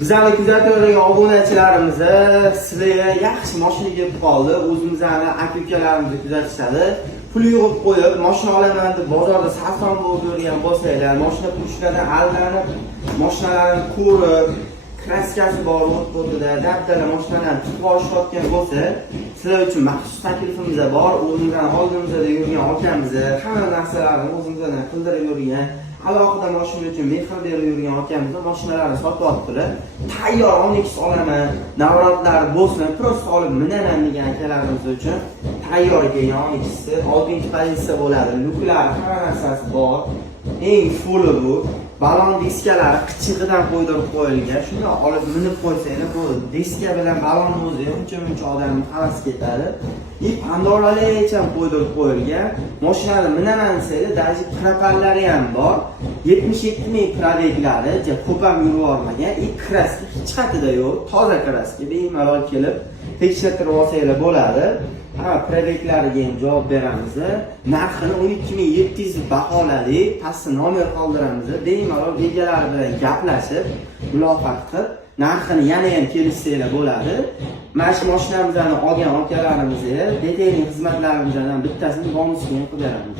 Bizlarni kuzatayotgan obunachilarimizni sizlarga yaxshi mashina kelib qoldi. O'zimizning aka-ukalarimizni kuzatishadi. Pul yig'ib qo'yib, mashina olaman deb bozorda sarson bo'lib yurgan bo'lsanglar, mashina pushlardan aldanib, mashinalarni ko'rib, kraskasi bor o'tida, dabdala mashinalarni tutib olishayotgan bo'lsa, sizlar uchun maxsus taklifimiz bor. O'zimizdan oldimizda yurgan akamizni hamma narsalarni o'zimizdan qildirib yurgan, alohida mashina uchun mehr berib yurgan akamizni mashinalarini sotyaptilar. Tayyor 12 olaman, navratlar bo'lsin, prosta olib minaman degan akalarimiz uchun tayyor kelgan 12si 6-pozitsiya bo'ladi. Luklari hamma narsasi bor. Eng fulli bu. Balon diskalari qichig'idan qo'ydirib qo'yilgan. Shuni olib minib qo'ysanglar, bu diska bilan balon o'zi uncha odamning havasi ketadi. Pandoralari ham qo'ydirib qo'yilgan. Mashinani minaman desanglar, даже propallari ham bor. 77 ming probeglari, ko'p ham yurvormagan. Kraska hech qayerda yo'q. Toza kraska. Bemalol kelib tekshirtirib olsanglar bo'ladi. Probeklariga ham javob beramiz. Narxini 12700 deb baholadik. Pastda nomer qoldiramiz. Bemalol egalari bilan gaplashib, muloqot qilib, narxini yana ham kelishsanglar bo'ladi. Mana shu mashinamizni olgan akalarimizni detayling xizmatlarimizdan bittasini bonusga ham qilib beramiz.